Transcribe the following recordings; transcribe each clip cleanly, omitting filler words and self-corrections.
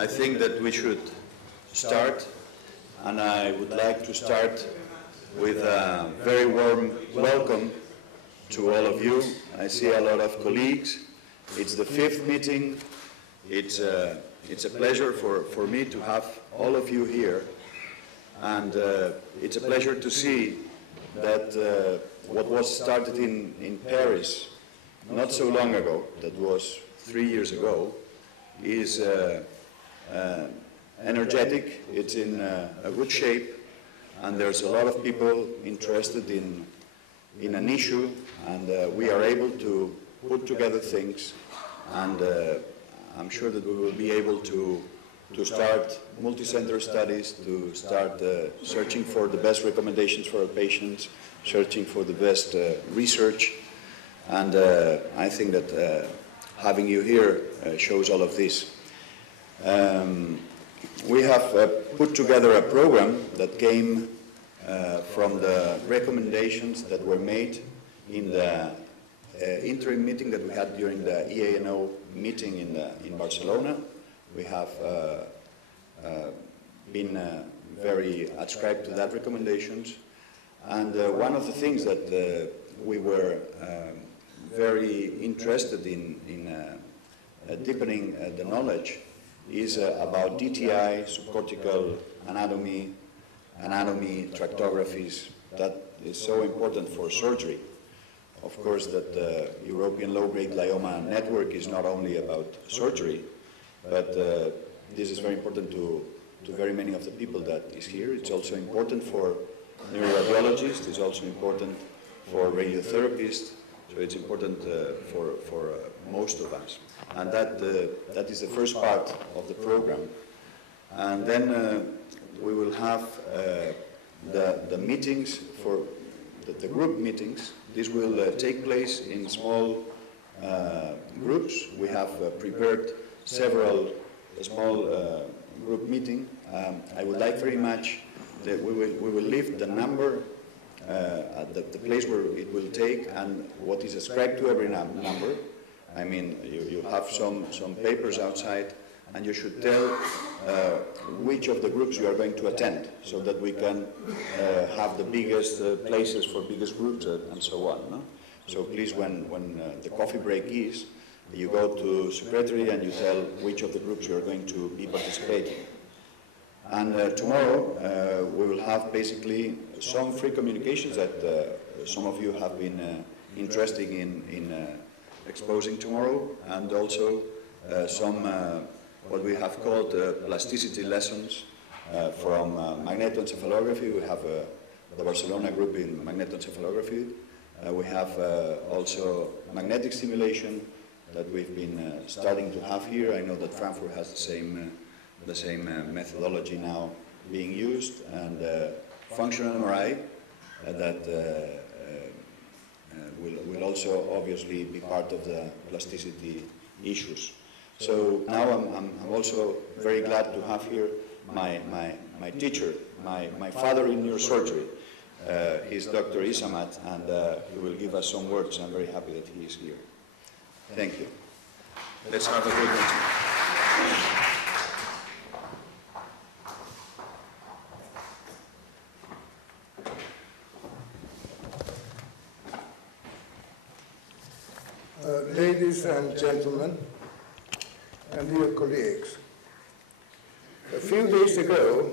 I think that we should start, and I would like to start with a very warm welcome to all of you. I see a lot of colleagues. It's the 5th meeting. It's a pleasure for me to have all of you here, and it's a pleasure to see that what was started in Paris not so long ago, that was 3 years ago, is energetic, it's in a good shape, and there's a lot of people interested in an issue, and we are able to put together things, and I'm sure that we will be able to start multi-center studies, to start searching for the best recommendations for our patients, searching for the best research, and I think that having you here shows all of this. We have put together a program that came from the recommendations that were made in the interim meeting that we had during the EANO meeting in Barcelona. We have been very adscribed to that recommendations, and one of the things that we were very interested in deepening the knowledge is about DTI, subcortical anatomy, tractographies. That is so important for surgery. Of course, that the European low-grade glioma network is not only about surgery, but this is very important to very many of the people that is here. It's also important for neuroradiologists, it's also important for radiotherapists, so it's important for most of us. And that is the first part of the program. And then we will have the meetings for the group meetings. This will take place in small groups. We have prepared several small group meetings. I would like very much that we will leave the number at the place where it will take and what is ascribed to every number. I mean, you have some papers outside, and you should tell which of the groups you are going to attend, so that we can have the biggest places for biggest groups and so on. No? So please, when the coffee break is, you go to secretary and you tell which of the groups you are going to be participating. And tomorrow we will have basically some free communications that some of you have been interested in exposing tomorrow, and also some what we have called plasticity lessons from magnetoencephalography. We have the Barcelona group in magnetoencephalography. We have also magnetic stimulation that we've been starting to have here. I know that Frankfurt has the same methodology now being used, and functional MRI that will also obviously be part of the plasticity issues. So now I'm also very glad to have here my teacher, my father in neurosurgery. He's Dr. Isamat, and he will give us some words. I'm very happy that he is here. Thank you. Let's have a good meeting. Ladies and gentlemen, and dear colleagues, a few days ago,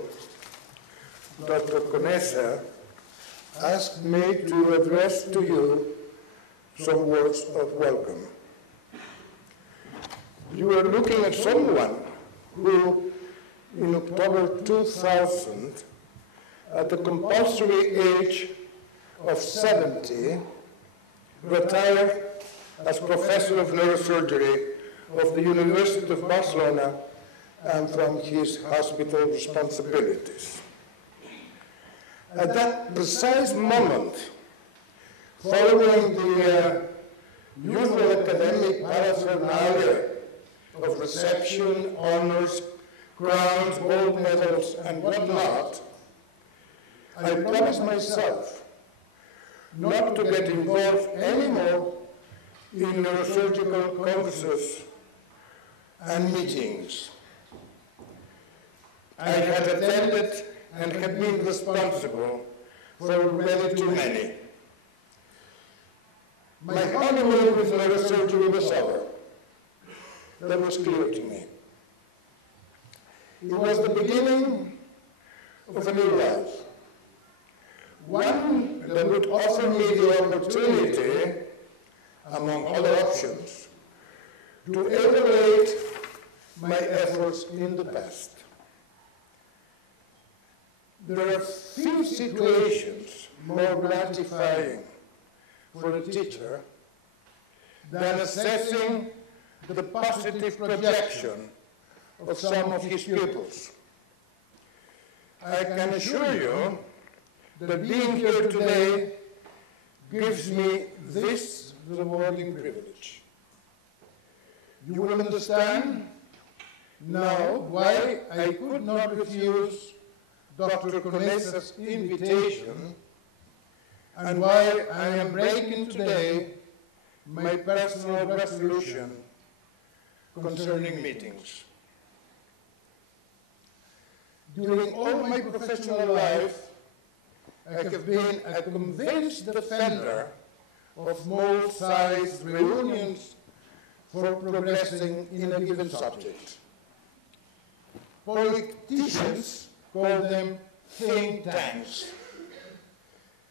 Dr. Conesa asked me to address to you some words of welcome. You are looking at someone who, in October 2000, at the compulsory age of 70, retired as professor of neurosurgery of the University of Barcelona and from his hospital responsibilities. At that precise moment, following the usual academic paraphernalia of reception, honors, crowns, gold medals, and whatnot, I promised myself not to get involved anymore in neurosurgical congresses and meetings. I had attended and had been responsible for already too many. My honeymoon with neurosurgery was over. That was clear to me. It was the beginning of a new life. One that would offer me the opportunity, among other options, to evaluate my efforts in the past. There are few situations more gratifying for a teacher than assessing the positive projection of some of his pupils. I can assure you that being here today gives me this rewarding privilege. You will understand now why I could not refuse Dr. Conesa's invitation and why I am breaking today my personal resolution concerning meetings. During all my professional life, I have been a convinced defender of small-sized reunions for progressing in a given subject. Politicians call them think tanks.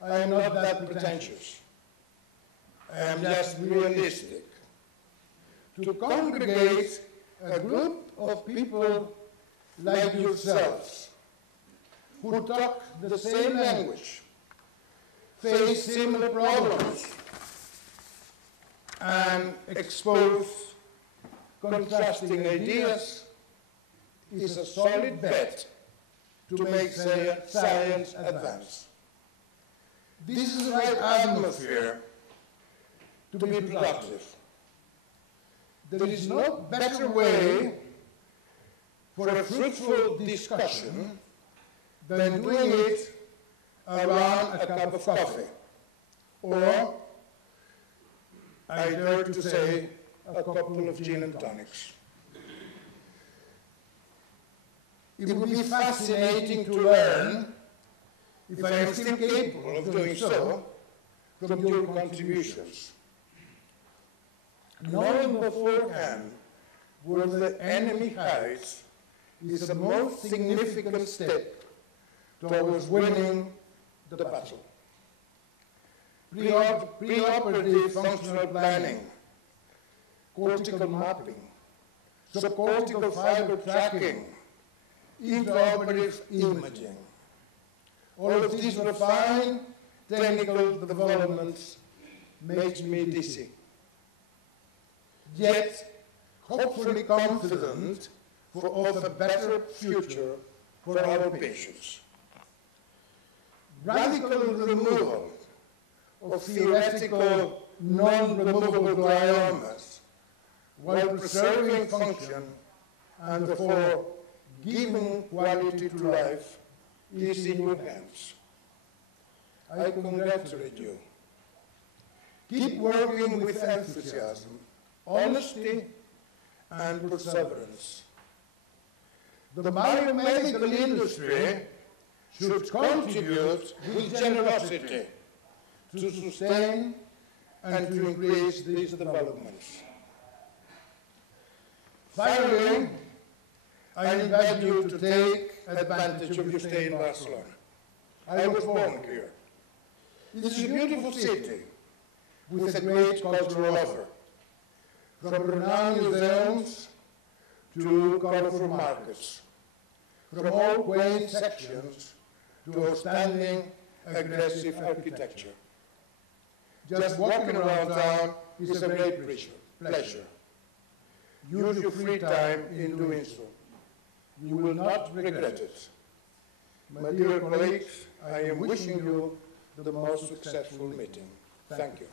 I am not that pretentious. I am just realistic. To congregate a group of people like yourselves, who talk the same language, face similar problems, and expose contrasting ideas, is a solid bet to make science advance. This is the right atmosphere to be productive. There is no better way for a fruitful discussion than doing it around a cup of coffee, or, I dare to say, a couple of gin and tonics. It would be fascinating to learn, if I am still capable of doing so, from your contributions. Knowing beforehand where the enemy hides is the most significant step towards winning the battle. Preoperative functional planning, cortical mapping, subcortical fiber tracking, intraoperative imaging. All of these refined technical developments makes me dizzy. Yet, hopefully confident of a better future for our patients. Radical removal of theoretical non-removable gliomas while preserving function and therefore giving quality to life is in your hands. I congratulate you. Keep working with enthusiasm, honesty, and perseverance. The biomedical industry should contribute with generosity to sustain and to increase these developments. Finally, I invite you to take advantage of your stay in Barcelona. I was born here. It is a beautiful city with a great cultural offer, from renowned museums to colorful markets, from all quaint sections to outstanding aggressive architecture. Just walking around town is a great pleasure. Use your free time in doing so. You will not regret it. My dear colleagues, I am wishing you the most successful meeting. Thank you.